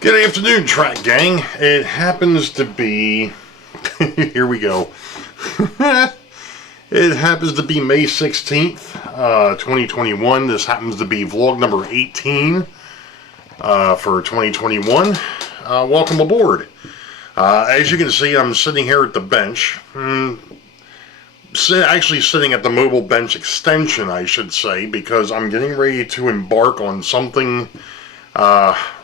Good afternoon, track gang. It happens to be, here we go. It happens to be May 16th, 2021. This happens to be vlog number 18 for 2021. Welcome aboard. As you can see, I'm sitting here at the bench. Actually sitting at the mobile bench extension, I should say, because I'm getting ready to embark on something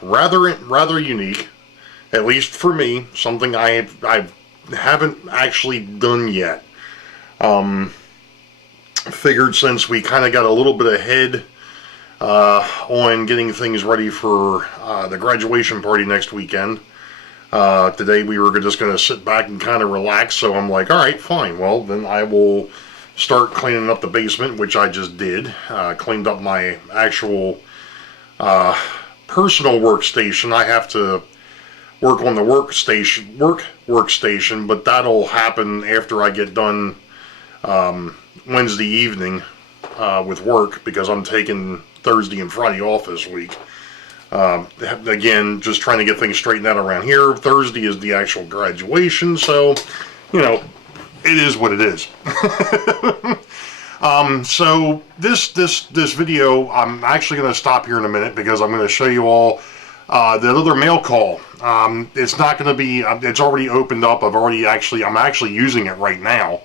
rather unique, at least for me, something I haven't actually done yet. Figured since we kind of got a little bit ahead on getting things ready for the graduation party next weekend. Today we were just going to sit back and kind of relax, so I'm like, alright, fine, well then I will start cleaning up the basement, which I just did. Cleaned up my actual personal workstation. I have to work on the workstation, but that'll happen after I get done Wednesday evening with work, because I'm taking Thursday and Friday off this week. Again, just trying to get things straightened out around here. Thursday is the actual graduation, so, you know, it is what it is. So this video, I'm actually going to stop here in a minute because I'm going to show you all the other mail call. It's not going to be, it's already opened up. I'm actually using it right now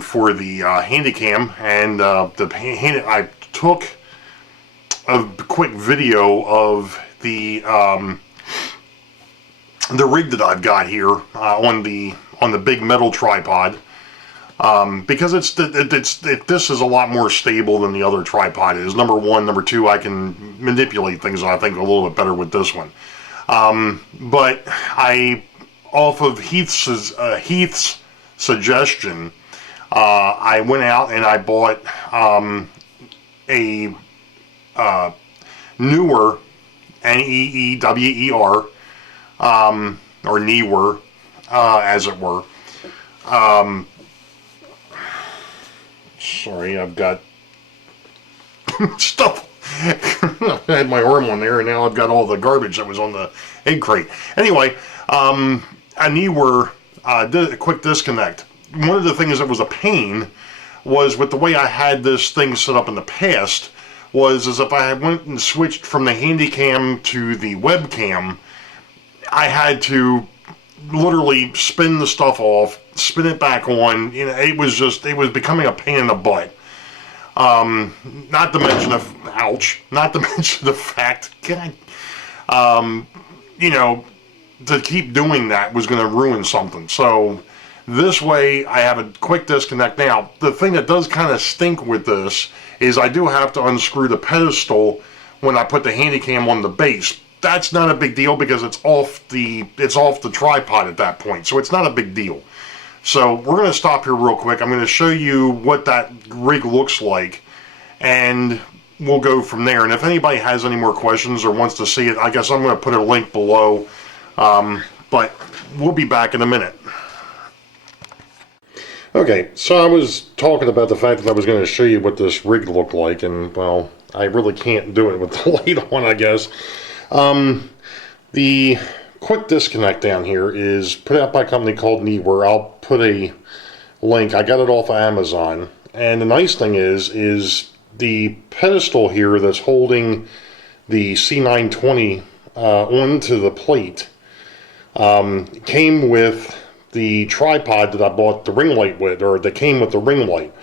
for the Handycam, and I took a quick video of the rig that I've got here on the big metal tripod. Because this is a lot more stable than the other tripod is. Number one. Number two, I can manipulate things, I think, a little bit better with this one. But off of Heath's suggestion, I went out and I bought a Neewer, Neewer, or Neewer, as it were. Sorry, I've got stuff. I had my arm on there, and now I've got all the garbage that was on the egg crate. Anyway, a Neewer did a quick disconnect. One of the things that was a pain was with the way I had this thing set up in the past was as if I went and switched from the Handycam to the webcam, I had to literally spin the stuff off, spin it back on. You know, it was becoming a pain in the butt. Not to mention not to mention the fact, you know, to keep doing that was going to ruin something. So this way I have a quick disconnect. Now, the thing that does kind of stink with this is I do have to unscrew the pedestal when I put the Handycam on the base. That's not a big deal because it's off the tripod at that point, so it's not a big deal. So we're going to stop here real quick. I'm going to show you what that rig looks like, and we'll go from there. And if anybody has any more questions or wants to see it, I guess I'm going to put a link below, but we'll be back in a minute. Okay, so I was talking about the fact that I was going to show you what this rig looked like, and, well, I really can't do it with the light on, I guess. The quick disconnect down here is put out by a company called Neewer. I'll put a link. I got it off of Amazon. And the nice thing is the pedestal here that's holding the C920 onto the plate came with the tripod that I bought the ring light with, or that came with the ring light.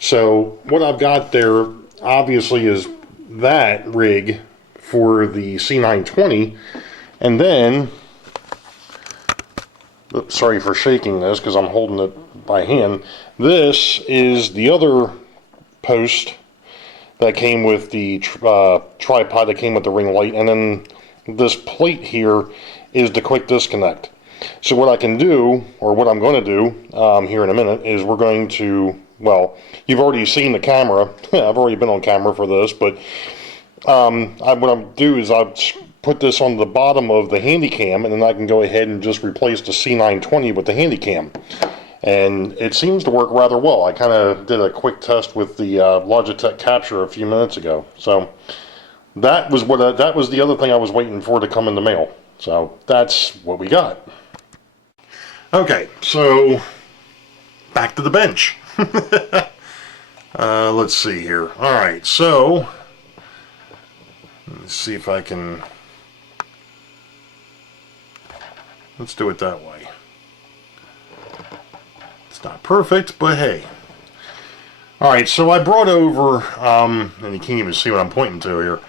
So what I've got there obviously is that rig for the C920, and then, oops, sorry for shaking this because I'm holding it by hand, this is the other post that came with the tripod that came with the ring light, and then this plate here is the quick disconnect. So what I can do, or what I'm going to do here in a minute, is we're going to, well, you've already seen the camera. I've already been on camera for this, but what I'll do is I'll put this on the bottom of the Handycam, and then I can go ahead and just replace the C920 with the Handycam. And it seems to work rather well. I kind of did a quick test with the Logitech Capture a few minutes ago. So that was that was the other thing I was waiting for to come in the mail. So that's what we got. Okay, so back to the bench. Let's see here. All right, so let's see if I can. Let's do it that way. It's not perfect, but hey. All right, so I brought over, and you can't even see what I'm pointing to here.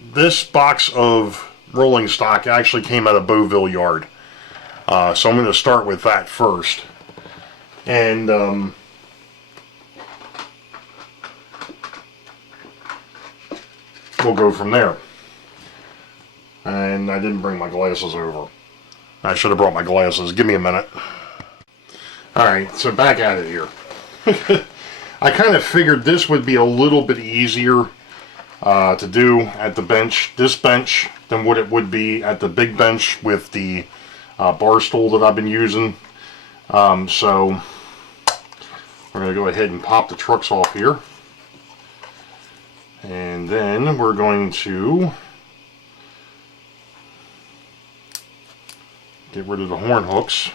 This box of rolling stock actually came out of Boeville yard. So I'm going to start with that first. And we'll go from there. And I didn't bring my glasses over. I should have brought my glasses. Give me a minute. Alright, so back at it here. I kind of figured this would be a little bit easier to do at the bench, this bench, than what it would be at the big bench with the bar stool that I've been using. So we're going to go ahead and pop the trucks off here. And then we're going to get rid of the horn hooks.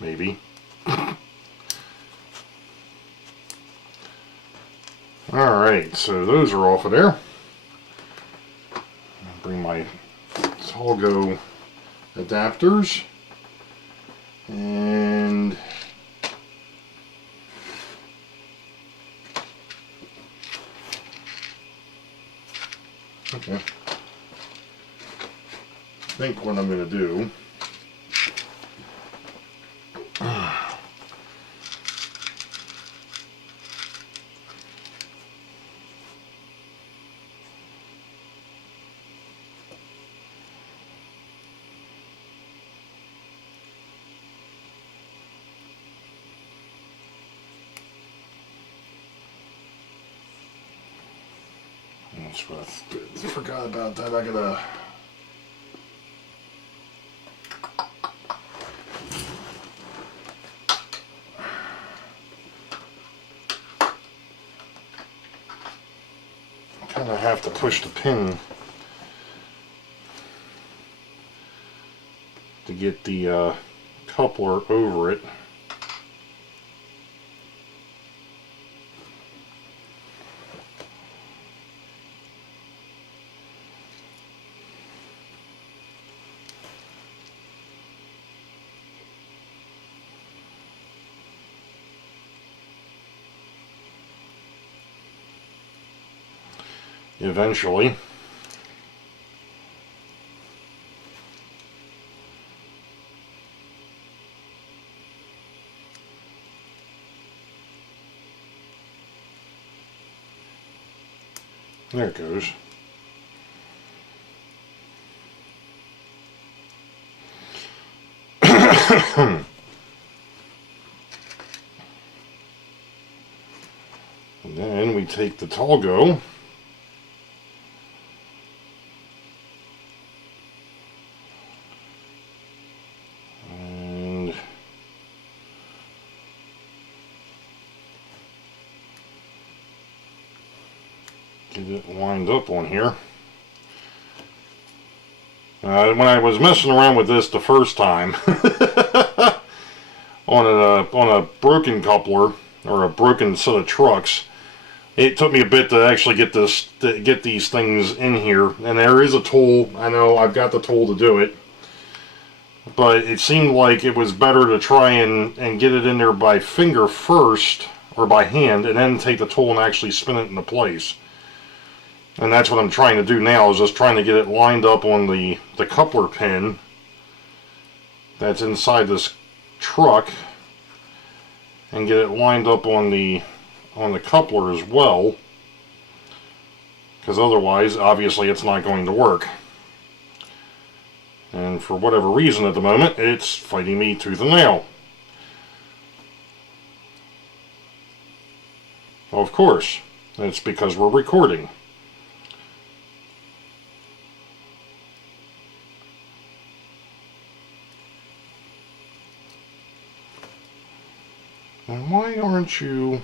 Maybe. Alright, so those are off of there. Bring my Talgo adapters. And okay. I think what I'm going to do I forgot about that. I gotta kind of have to push the pin to get the coupler over it. Eventually. There it goes. And then we take the Talgo and get it lined up on here. When I was messing around with this the first time on a broken coupler or a broken set of trucks, it took me a bit to actually get these things in here. And there is a tool. I know I've got the tool to do it, but it seemed like it was better to try and get it in there by finger first or by hand, and then take the tool and actually spin it into place. And that's what I'm trying to do now, is just trying to get it lined up on the coupler pin that's inside this truck, and get it lined up on the coupler as well, because otherwise obviously it's not going to work. And for whatever reason at the moment, it's fighting me tooth and nail. Of course, it's because we're recording. And why aren't you...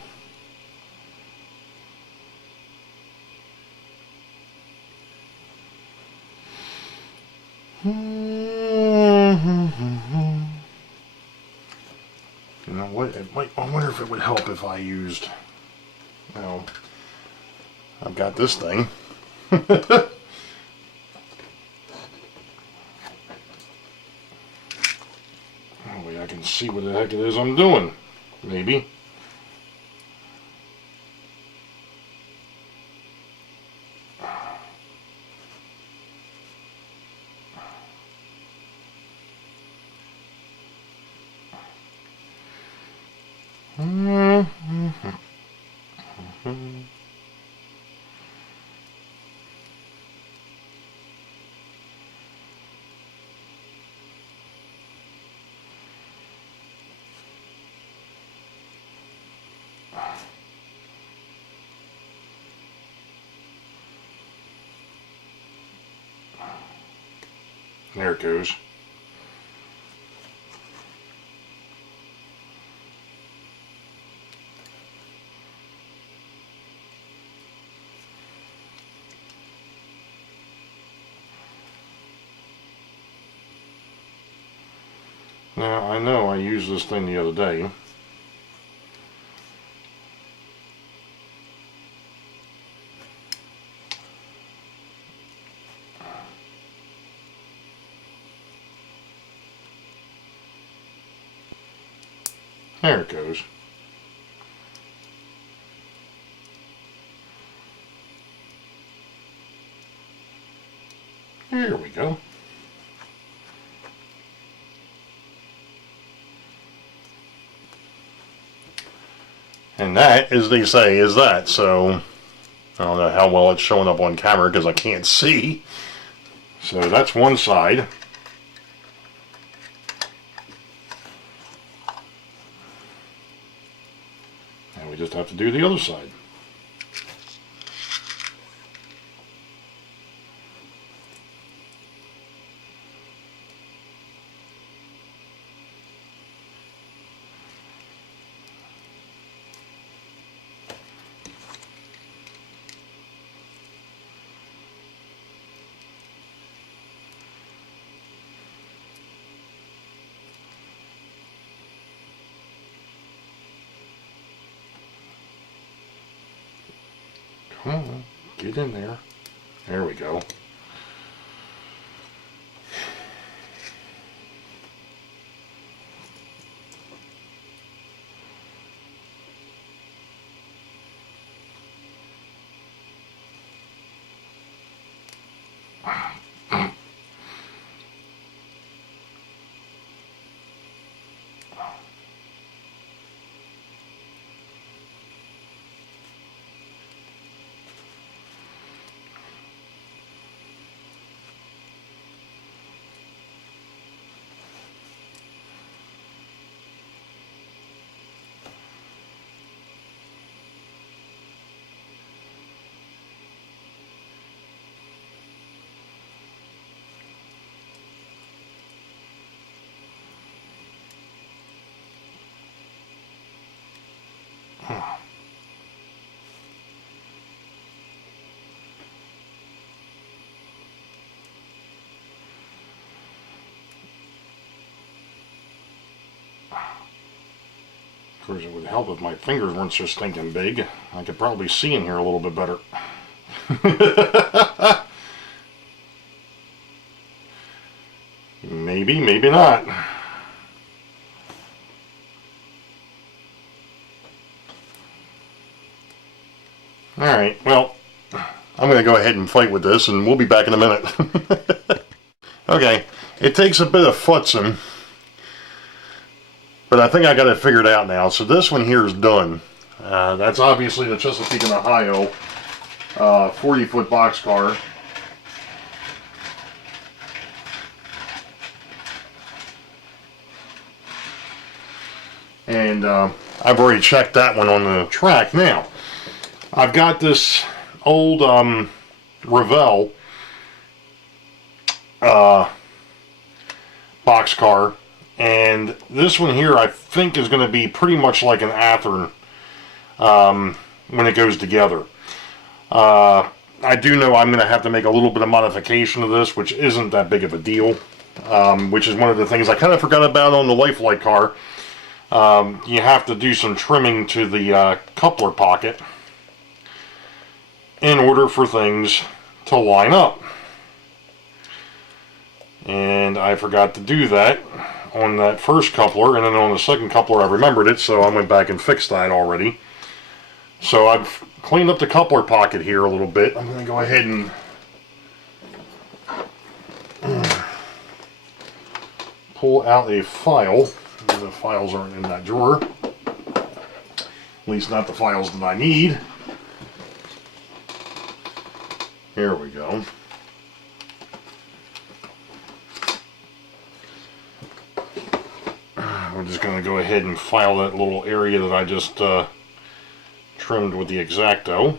You know what? I wonder if it would help if I used, you know, I've got this thing. That way I can see what the heck it is I'm doing. Maybe. There it goes. Now, I know I used this thing the other day. There it goes. There we go. And that, as they say, is that. So, I don't know how well it's showing up on camera because I can't see. So that's one side. And we just have to do the other side. Come on, get in there. There we go. Of course, it would help if my fingers weren't so stinking big. I could probably see in here a little bit better. Maybe, maybe not. Alright, well, I'm going to go ahead and fight with this, and we'll be back in a minute. Okay, it takes a bit of futzing, but I think I got it figured out now. So this one here is done. That's obviously the Chesapeake and Ohio 40-foot boxcar. And I've already checked that one on the track. Now, I've got this old Boeville boxcar, and this one here I think is going to be pretty much like an Athearn when it goes together. I do know I'm going to have to make a little bit of modification of this, which isn't that big of a deal. Which is one of the things I kind of forgot about on the Lifelike car. You have to do some trimming to the coupler pocket in order for things to line up. And I forgot to do that on that first coupler, and then on the second coupler I remembered it, so I went back and fixed that already. So I've cleaned up the coupler pocket here a little bit. I'm going to go ahead and pull out a file. The files aren't in that drawer. At least not the files that I need. Here we go. We're just going to go ahead and file that little area that I just trimmed with the X-Acto.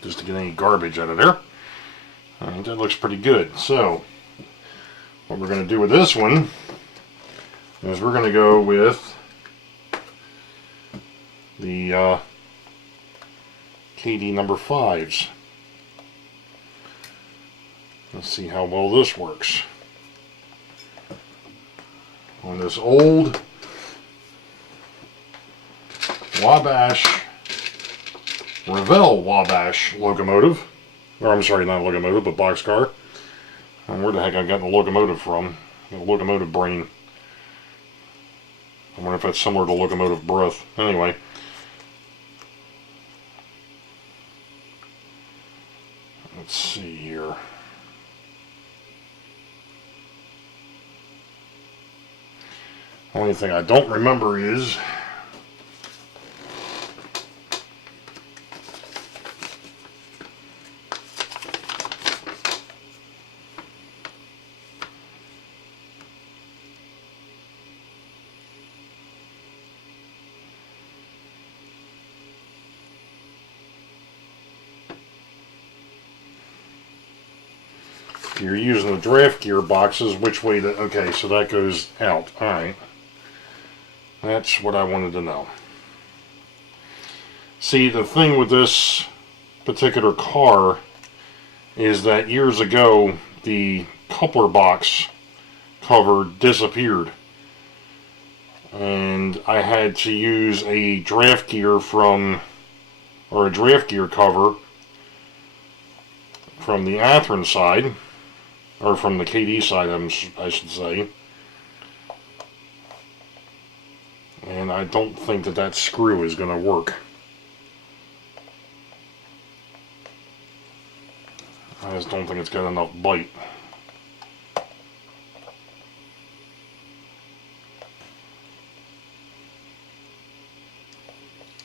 Just to get any garbage out of there. Alright, that looks pretty good. So, what we're going to do with this one is we're going to go with the Kadee number 5s. Let's see how well this works. On this old Wabash, Boeville Wabash locomotive. Or I'm sorry, not locomotive, but boxcar. And where the heck I got the locomotive from? The locomotive brain. I wonder if that's similar to locomotive breath. Anyway. Let's see here. Only thing I don't remember is if you're using the draft gear boxes, which way to, okay, so that goes out. Alright. That's what I wanted to know. See, the thing with this particular car is that years ago, the coupler box cover disappeared. And I had to use a draft gear cover from the Athearn side, or from the Kadee side, I should say. And I don't think that that screw is going to work. I just don't think it's got enough bite.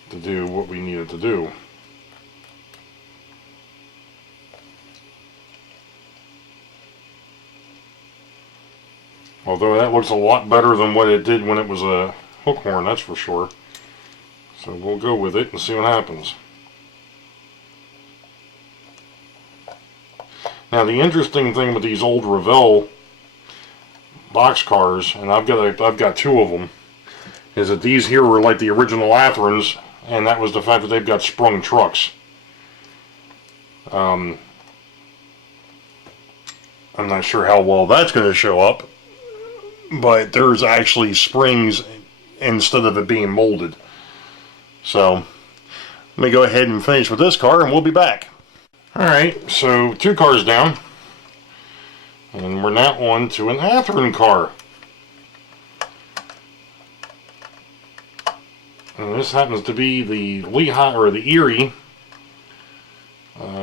To do what we need it to do. Although that looks a lot better than what it did when it was a hook horn, that's for sure. So we'll go with it and see what happens. Now the interesting thing with these old Boeville boxcars, and I've got two of them, is that these here were like the original Athearns, and that was the fact that they've got sprung trucks. I'm not sure how well that's going to show up, but there's actually springs instead of it being molded. So let me go ahead and finish with this car and we'll be back. Alright, so 2 cars down, and we're now on to an Athearn car. And this happens to be the Lehigh, or the Erie.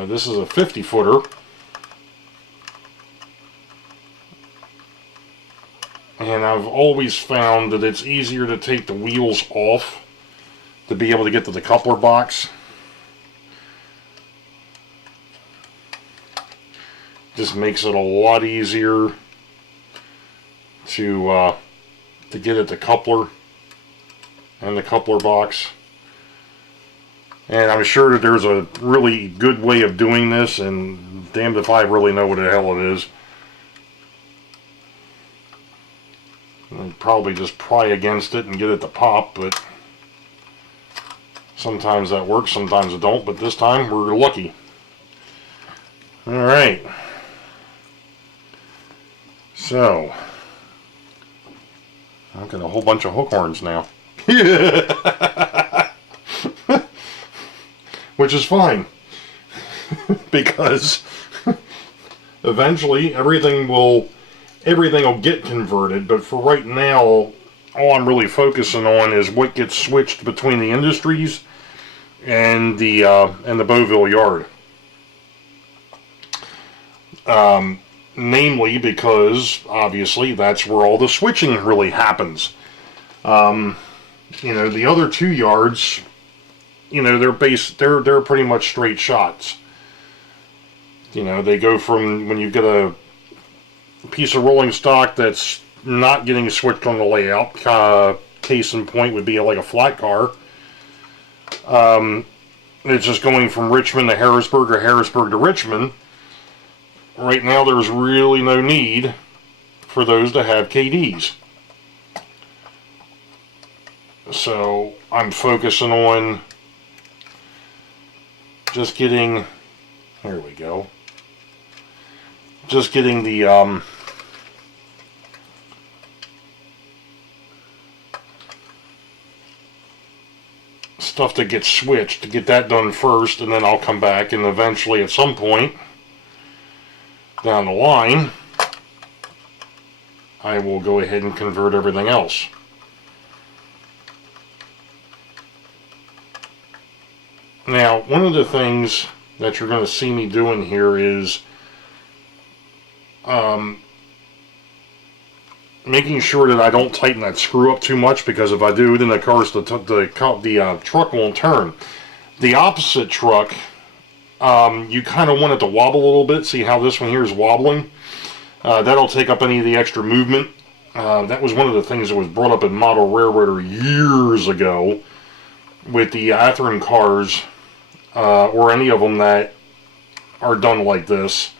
This is a 50-footer. And I've always found that it's easier to take the wheels off to be able to get to the coupler box. Just makes it a lot easier to get at the coupler and the coupler box. And I'm sure that there's a really good way of doing this, and damned if I really know what the hell it is. I'd probably just pry against it and get it to pop, but sometimes that works, sometimes it don't, but this time we're lucky. Alright. So, I've got a whole bunch of hook horns now. Which is fine. Because eventually everything will get converted, but for right now all I'm really focusing on is what gets switched between the industries and the Boeville yard. Namely because obviously that's where all the switching really happens. You know, the other two yards, you know, they're pretty much straight shots. You know, they go from when you get a piece of rolling stock that's not getting switched on the layout. Case in point would be like a flat car. It's just going from Richmond to Harrisburg or Harrisburg to Richmond. Right now there's really no need for those to have Kadees. So I'm focusing on just getting, there we go, just getting the stuff that gets switched, to get that done first, and then I'll come back and eventually at some point down the line I will go ahead and convert everything else. Now, one of the things that you're going to see me doing here is making sure that I don't tighten that screw up too much, because if I do, then of course the truck won't turn. The opposite truck, you kind of want it to wobble a little bit. See how this one here is wobbling? That'll take up any of the extra movement. That was one of the things that was brought up in Model Railroader years ago with the Athearn cars, or any of them that are done like this,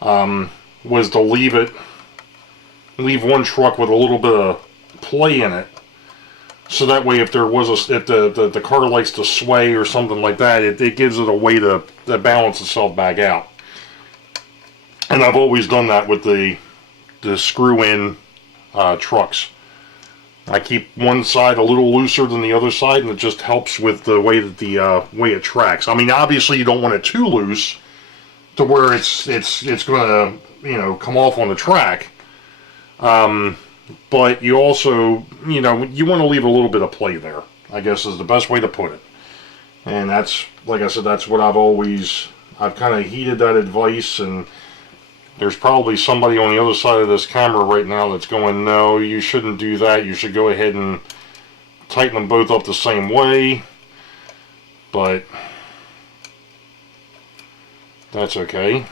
was to leave one truck with a little bit of play in it, so that way if there was if the car likes to sway or something like that, it gives it a way to balance itself back out. And I've always done that with the screw-in trucks. I keep one side a little looser than the other side, and it just helps with the way that the way it tracks. I mean, obviously you don't want it too loose to where it's going to, you know, come off on the track. But you also, you know, you want to leave a little bit of play there, I guess is the best way to put it. And that's, like I said, that's what I've kind of heeded that advice. And there's probably somebody on the other side of this camera right now that's going, no, you shouldn't do that. You should go ahead and tighten them both up the same way. But that's okay.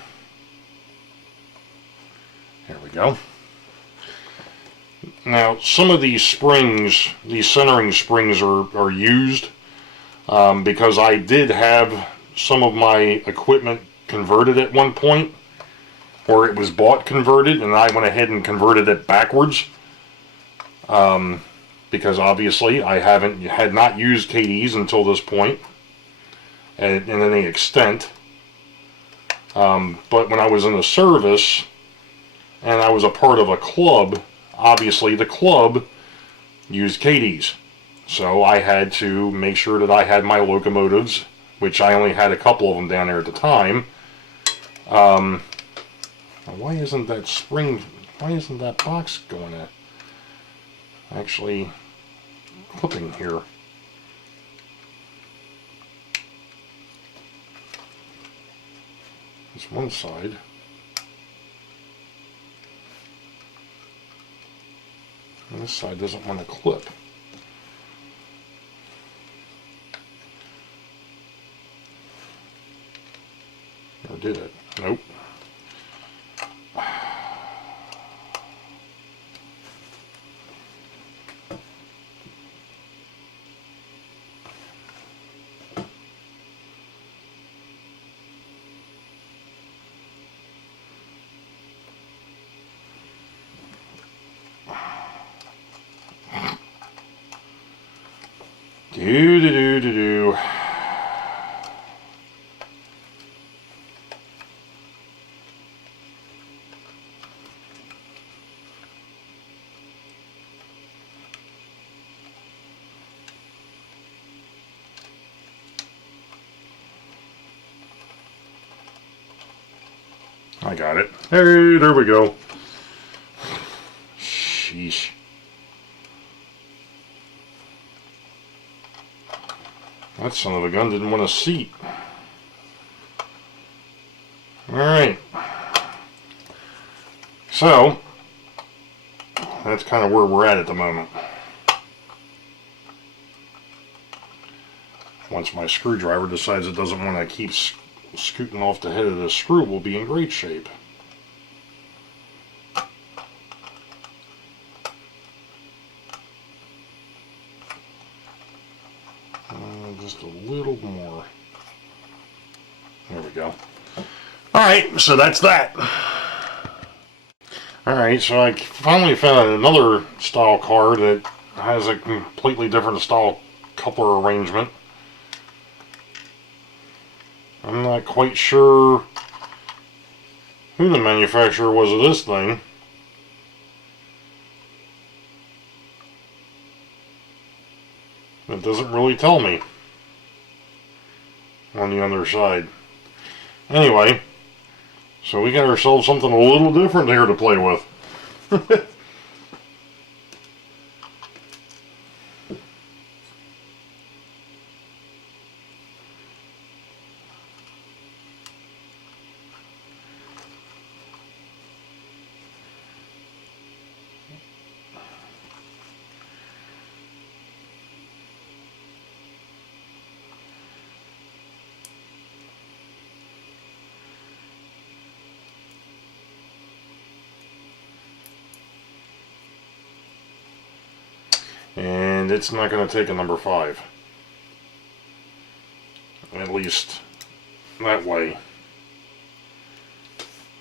There we go. Now, some of these springs, these centering springs are used because I did have some of my equipment converted at one point, or it was bought converted, and I went ahead and converted it backwards because obviously I had not used Kadees until this point in any extent. But when I was in the service and I was a part of a club, obviously the club used Kadees. So I had to make sure that I had my locomotives, which I only had a couple of them down there at the time. Why isn't that box going at? Actually, clipping here. It's one side. And this side doesn't want to clip. Or did it? Nope. Do. I got it. Hey, there we go. Sheesh. That son of a gun didn't want a seat. Alright. So, that's kind of where we're at the moment. Once my screwdriver decides it doesn't want to keep scooting off the head of the screw, we'll be in great shape. Just a little more. There we go. Alright, so that's that. Alright, so I finally found another style car that has a completely different style coupler arrangement. I'm not quite sure who the manufacturer was of this thing. It doesn't really tell me on the underside. Anyway, so we got ourselves something a little different here to play with. And it's not going to take a number 5. At least that way.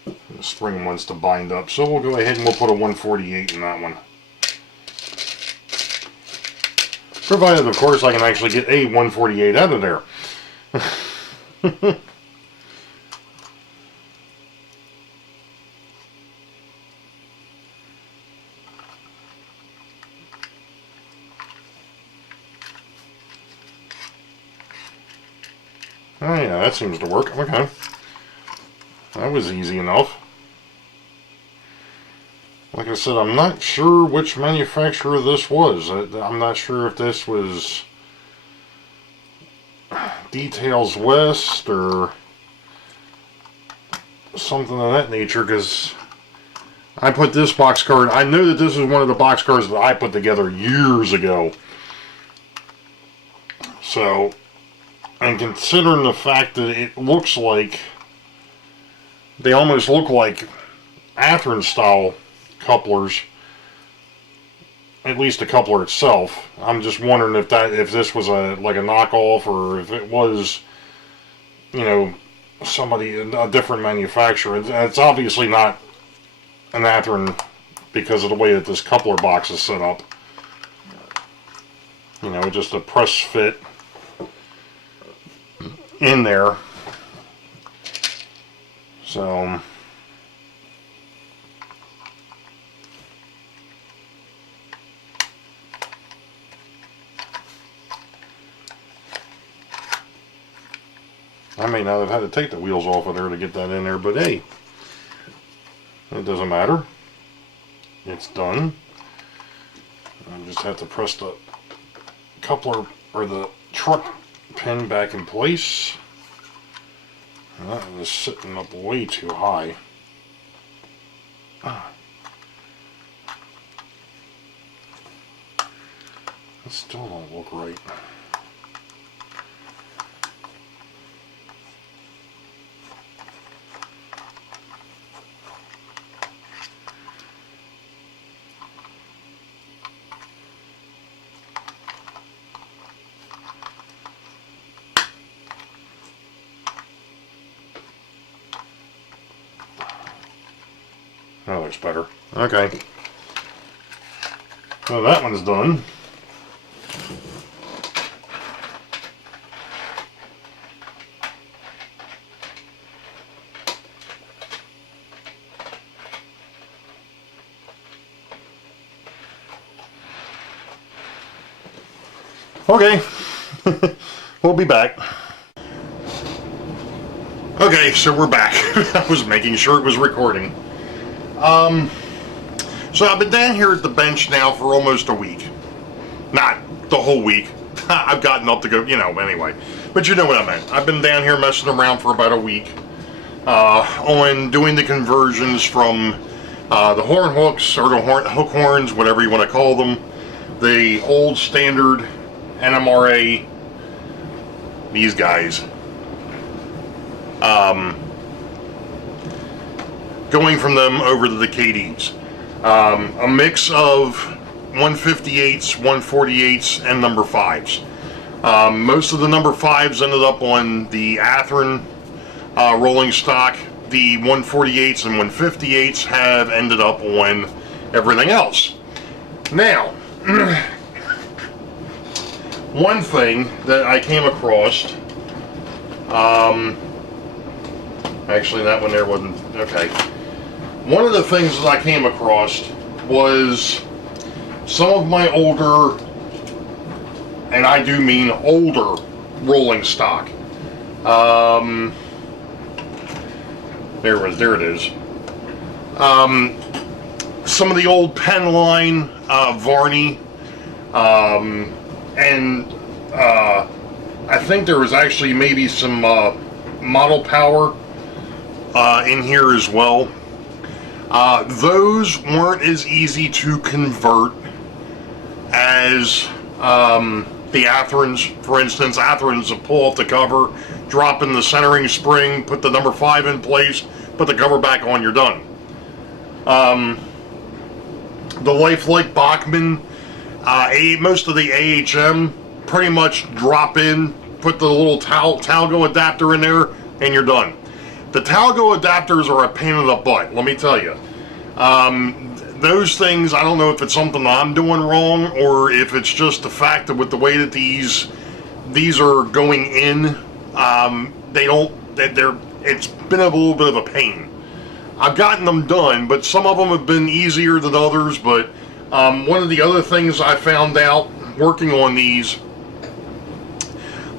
The spring wants to bind up, so we'll go ahead and we'll put a 148 in that one. Provided, of course, I can actually get a 148 out of there. Oh yeah, that seems to work. Okay. That was easy enough. Like I said, I'm not sure which manufacturer this was. I'm not sure if this was Details West or something of that nature, because I put this box card, I know that this is one of the box cards that I put together years ago. So, and considering the fact that it looks like, they almost look like Athearn style couplers, at least the coupler itself. I'm just wondering if this was like a knockoff, or if it was, you know, a different manufacturer. It's obviously not an Athearn because of the way that this coupler box is set up. You know, just a press fit in there. So I may not have had to take the wheels off of there to get that in there, but hey, it doesn't matter. It's done. I just have to press the coupler or the truck pin back in place. That is sitting up way too high. That still don't look right. That looks better. Okay. So that one's done. Okay, we'll be back. Okay, so we're back. I was making sure it was recording. So I've been down here at the bench now for almost a week. Not the whole week. I've gotten up to go, anyway. But you know what I meant. I've been down here messing around for about a week on doing the conversions from the horn hooks, or the hook horns, whatever you want to call them, the old standard NMRA, these guys, going from them over to the Kadees. A mix of 158s, 148s, and number 5s. Most of the number 5s ended up on the Athearn rolling stock. The 148s and 158s have ended up on everything else. Now, one thing that I came across, actually that one there wasn't, okay. One of the things that I came across was some of my older, and I do mean older, rolling stock. There it is. Some of the old Penline, Varney, and I think there was actually maybe some Model Power in here as well. Those weren't as easy to convert as the Athearns, for instance. Athearns will pull off the cover, drop in the centering spring, put the number 5 in place, put the cover back on, you're done. The Lifelike Bachmann, most of the AHM pretty much drop in, put the little Talgo adapter in there, and you're done. The Talgo adapters are a pain in the butt, let me tell you. Those things, I don't know if it's something I'm doing wrong, or if it's just the fact that with the way that these are going in, it's been a little bit of a pain. I've gotten them done, but some of them have been easier than others. But one of the other things I found out working on these,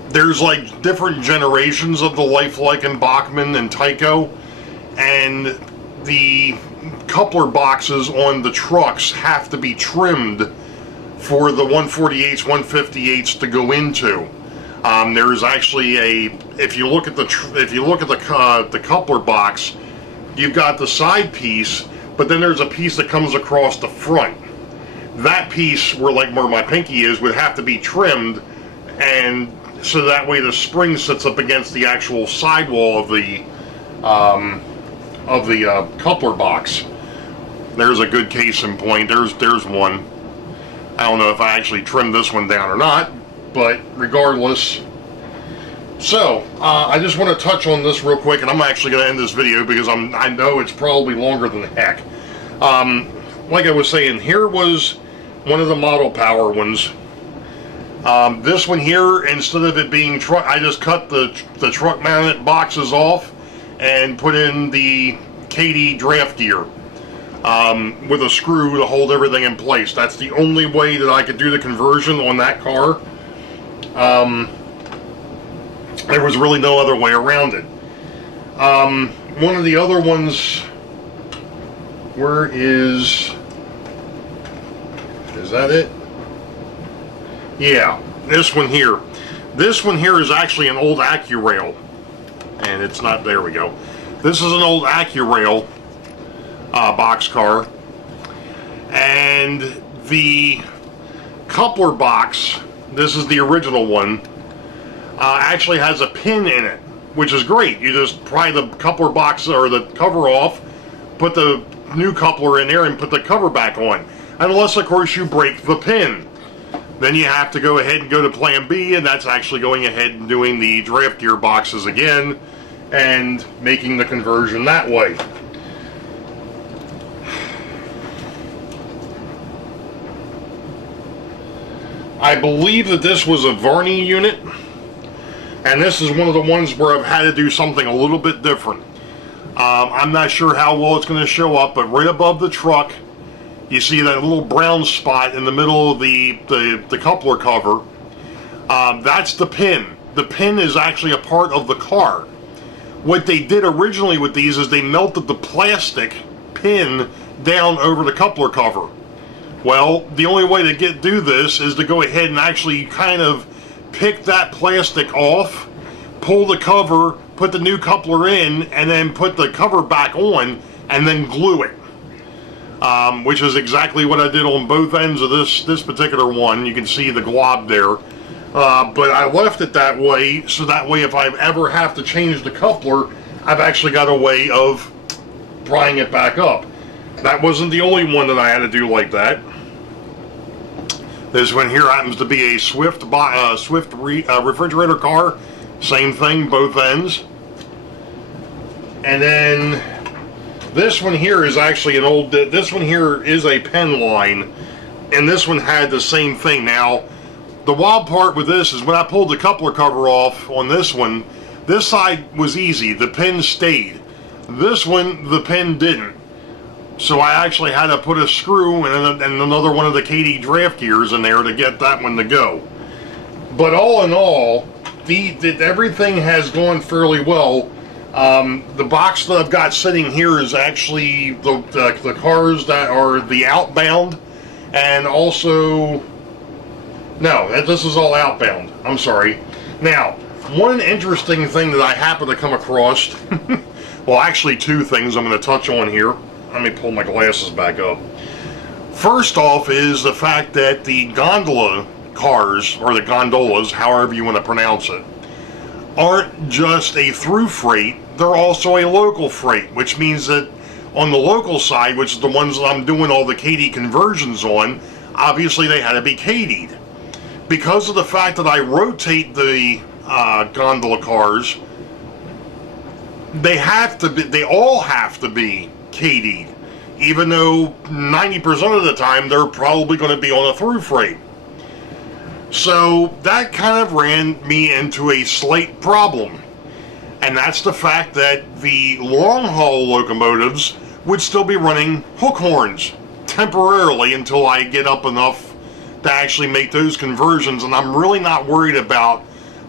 there's like different generations of the Lifelike and Bachmann and Tyco, and the coupler boxes on the trucks have to be trimmed for the 148s, 158s to go into. There's actually if you look at the coupler box, you've got the side piece, but then there's a piece that comes across the front. That piece, where my pinky is, would have to be trimmed, and so that way the spring sits up against the actual sidewall of the coupler box. There's a good case in point. There's one. I don't know if I actually trimmed this one down or not, but regardless. So, I just want to touch on this real quick, and I'm actually going to end this video because I know it's probably longer than heck. Like I was saying, here was one of the Model Power ones. This one here, instead of it being truck, I just cut the truck mounted boxes off and put in the Kadee draft gear with a screw to hold everything in place. That's the only way that I could do the conversion on that car. There was really no other way around it. One of the other ones, where is that it? Yeah, this one here. This one here is actually an old AccuRail, and it's not, there we go. This is an old AccuRail boxcar, and the coupler box, this is the original one, actually has a pin in it, which is great. You just pry the coupler box or the cover off, put the new coupler in there, and put the cover back on. Unless, of course, you break the pin. Then you have to go ahead and go to plan B, and that's actually going ahead and doing the draft gear boxes again and making the conversion that way. I believe that this was a Varney unit, and this is one of the ones where I've had to do something a little bit different. I'm not sure how well it's going to show up, but right above the truck, you see that little brown spot in the middle of the coupler cover. That's the pin. The pin is actually a part of the car. What they did originally with these is they melted the plastic pin down over the coupler cover. Well, the only way to do this is to go ahead and actually kind of pick that plastic off, pull the cover, put the new coupler in, and then put the cover back on, and then glue it. Which is exactly what I did on both ends of this particular one. You can see the glob there. But I left it that way, so that way if I ever have to change the coupler, I've actually got a way of prying it back up. That wasn't the only one that I had to do like that. This one here happens to be a Swift refrigerator car. Same thing, both ends. And then this one here is actually an old, this one here is a pen line, and this one had the same thing. Now, the wild part with this is when I pulled the coupler cover off on this one, this side was easy, the pin stayed. This one, the pin didn't. So I actually had to put a screw and another one of the Kadee draft gears in there to get that one to go. But all in all, everything has gone fairly well. The box that I've got sitting here is actually the cars that are the outbound, and also, no, this is all outbound. I'm sorry. Now, one interesting thing that I happen to come across, well, actually two things I'm going to touch on here. Let me pull my glasses back up. First off is the fact that the gondola cars, or the gondolas, however you want to pronounce it, aren't just a through freight, they're also a local freight, which means that on the local side, which is the ones that I'm doing all the Kadee conversions on, obviously they had to be Kadee'd. Because of the fact that I rotate the gondola cars, they all have to be Kadee'd, even though 90% of the time they're probably going to be on a through freight. So that kind of ran me into a slight problem, and that's the fact that the long haul locomotives would still be running hook horns temporarily until I get up enough to actually make those conversions. And I'm really not worried about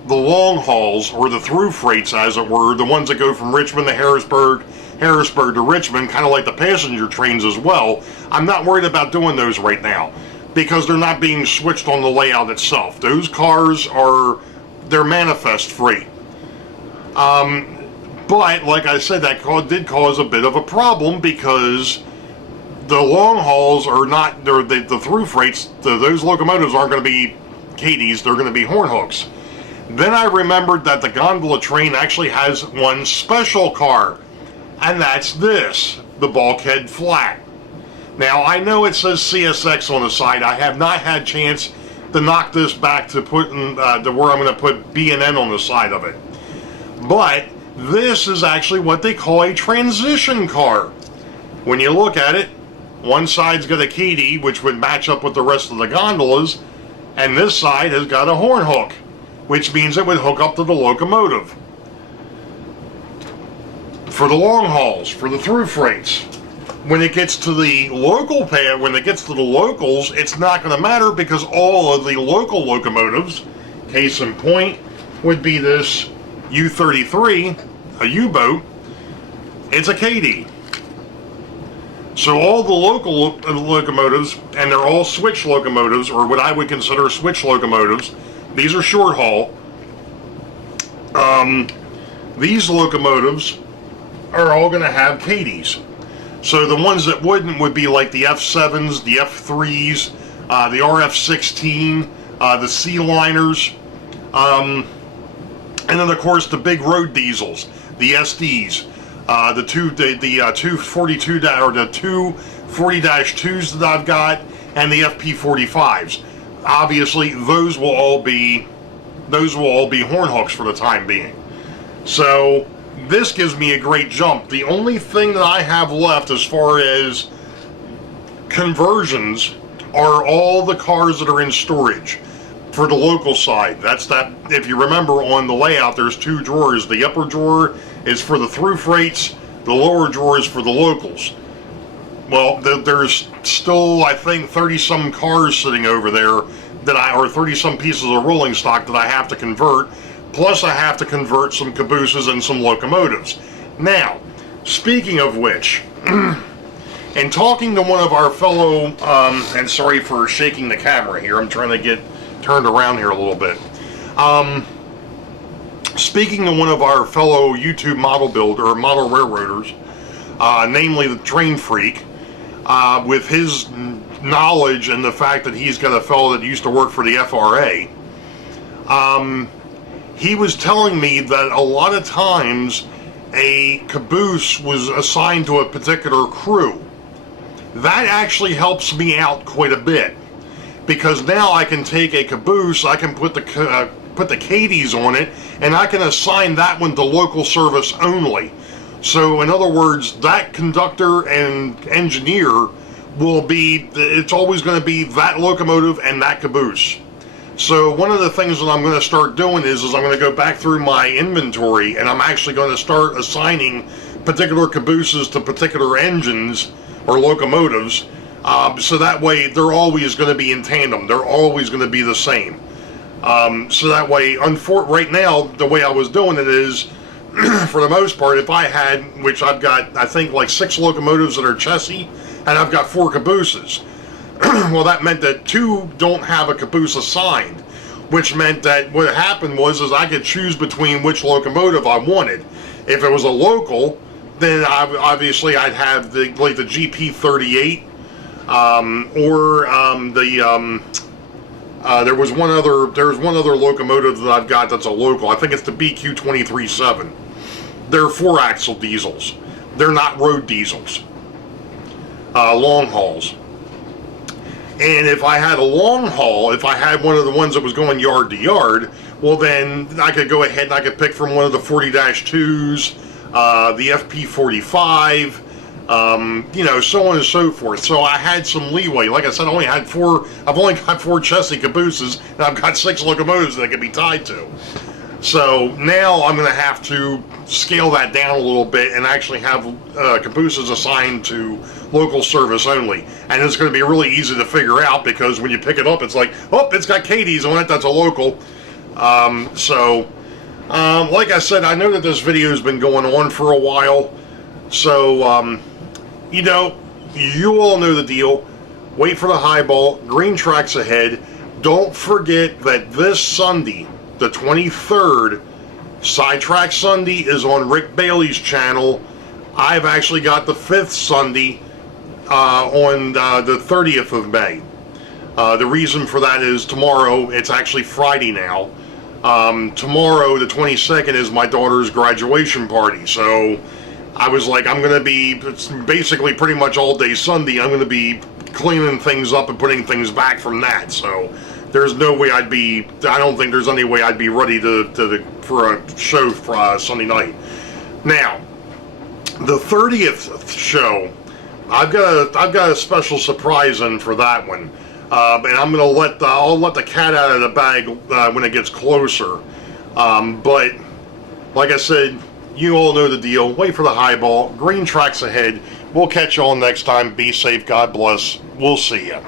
the long hauls, or the through freights as it were, the ones that go from Richmond to Harrisburg to Richmond, kind of like the passenger trains as well. I'm not worried about doing those right now, because they're not being switched on the layout itself. Those cars they're manifest freight. But like I said, that did cause a bit of a problem, because the long hauls are not, the through freights, those locomotives aren't going to be Kadees, they're going to be horn hooks. Then I remembered that the gondola train actually has one special car, and that's this, the bulkhead flat. Now, I know it says CSX on the side. I have not had a chance to knock this back to put in, to where I'm going to put B&N on the side of it. But this is actually what they call a transition car. When you look at it, one side's got a Kadee, which would match up with the rest of the gondolas, and this side has got a horn hook, which means it would hook up to the locomotive. For the long hauls, for the through freights. When it gets to the local when it gets to the locals, it's not going to matter, because all of the local locomotives, case in point, would be this U-33, a U-boat. It's a Kadee. So all the local locomotives, and they're all switch locomotives, or what I would consider switch locomotives. These are short haul. These locomotives are all going to have Kadees. So the ones that wouldn't would be like the F7s, the F3s, the RF16, the C-liners, and then of course the big road diesels, the SDs, the 242 or the 240-2s that I've got, and the FP45s. Obviously, those will all be horn hooks for the time being. So this gives me a great jump. The only thing that I have left as far as conversions are all the cars that are in storage for the local side. That's that. If you remember on the layout, there's two drawers. The upper drawer is for the through freights. The lower drawer is for the locals. Well, there's still, I think, 30 some cars sitting over there or 30 some pieces of rolling stock that I have to convert, plus I have to convert some cabooses and some locomotives. Now, speaking of which, and talking to one of our fellow, and sorry for shaking the camera here, I'm trying to get turned around here a little bit. Speaking to one of our fellow YouTube model railroaders, namely the Train Freak, with his knowledge and the fact that he's got a fellow that used to work for the FRA, he was telling me that a lot of times a caboose was assigned to a particular crew. That actually helps me out quite a bit, because now I can take a caboose, I can put the Kadees on it, and I can assign that one to local service only. So in other words, that conductor and engineer will be, it's always going to be that locomotive and that caboose. So one of the things that I'm going to start doing is I'm going to go back through my inventory, and I'm actually going to start assigning particular cabooses to particular engines or locomotives, so that way they're always going to be in tandem. They're always going to be the same. So that way, right now, the way I was doing it is, for the most part, if I had, which I've got, I think, like 6 locomotives that are chassis, and I've got 4 cabooses. Well, that meant that 2 don't have a caboose assigned, which meant that what happened was I could choose between which locomotive I wanted. If it was a local, then obviously I'd have the GP38, there was one other locomotive that I've got that's a local. I think it's the BQ237. They're 4-axle diesels. They're not road diesels. Long hauls. And if I had a long haul, if I had one of the ones that was going yard to yard, well then I could go ahead and I could pick from one of the 40-2s, the FP45, so on and so forth. So I had some leeway. Like I said, I've only got 4 chassis cabooses, and I've got 6 locomotives that I could be tied to. So now I'm going to have to scale that down a little bit and actually have cabooses assigned to local service only. And it's going to be really easy to figure out, because when you pick it up, it's like, oh, it's got Kadees on it, that's a local. Like I said, I know that this video has been going on for a while. So, you all know the deal. Wait for the highball. Green tracks ahead. Don't forget that this Sunday, the 23rd, Sidetrack Sunday is on Rick Bailey's channel. I've actually got the 5th Sunday on the 30th of May. The reason for that is tomorrow, it's actually Friday now. Tomorrow, the 22nd, is my daughter's graduation party. So I was like, it's basically pretty much all day Sunday, I'm going to be cleaning things up and putting things back from that. So there's no way I don't think there's any way I'd be ready for a show for Sunday night. Now, the 30th show, I've got a special surprise in for that one. And I'm gonna let the cat out of the bag when it gets closer. But like I said, you all know the deal. Wait for the highball. Green tracks ahead. We'll catch you all next time. Be safe. God bless. We'll see you.